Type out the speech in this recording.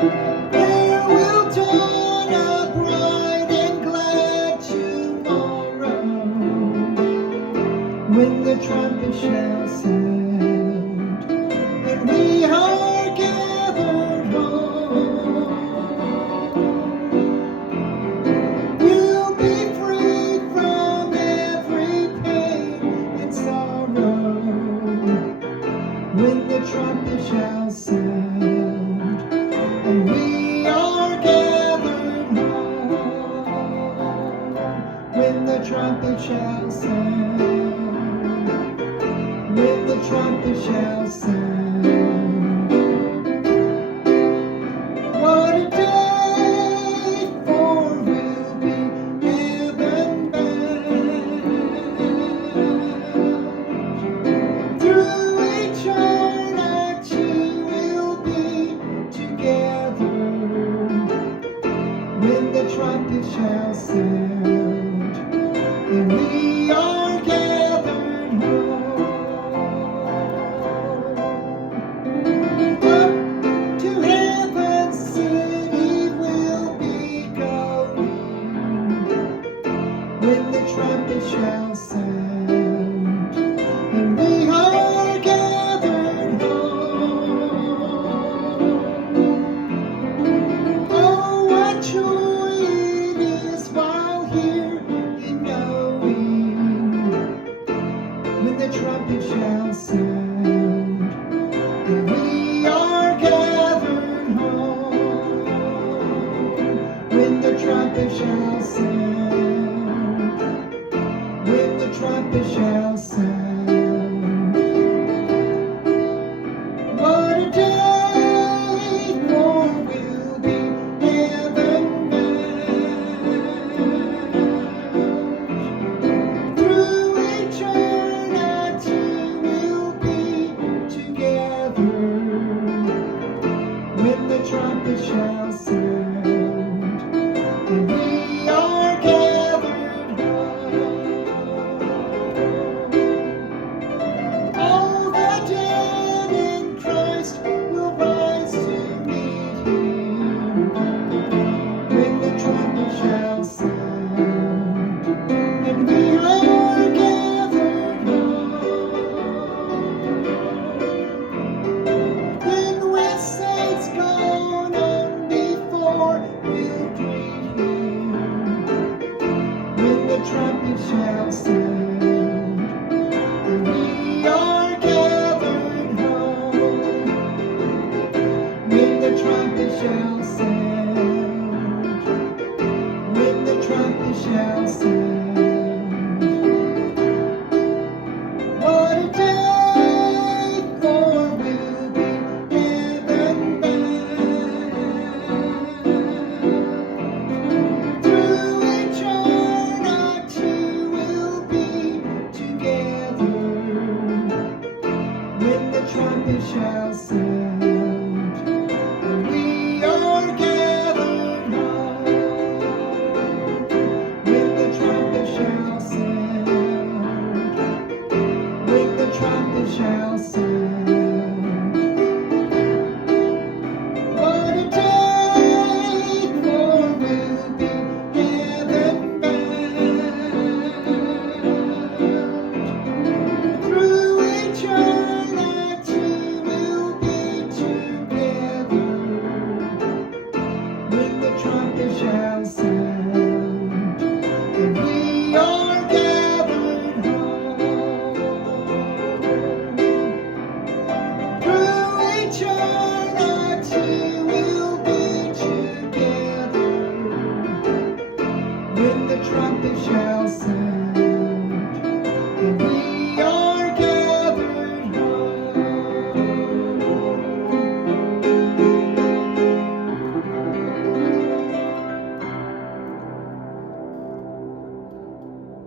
There will dawn a bright and glad tomorrow, when the trumpet shall sound, and we are gathered home. We'll be free from every pain and sorrow, when the trumpet shall sound, and we are gathered home. When the trumpet shall sound, when the trumpet shall sound. What a day, for we'll be heaven bound. Through eternity we'll be together, when the trumpet shall sound, and we are gathered home. Up to heaven's city we'll be going, when the trumpet shall sound, and we are gathered home. Oh, what joy it is while here in knowing, when the trumpet shall sound, and we are gathered home. When the trumpet shall sound, when the trumpet shall sound. What a day, for we'll be heaven bound. Through eternity we'll be together, when the trumpet shall sound, and we are gathered home. All the dead in Christ will rise to meet Him, when the trumpet shall sound, and we are gathered home. Then with saints gone on before we'll greet Him, when the trumpet shall sound, and we are gathered home. When the trumpet shall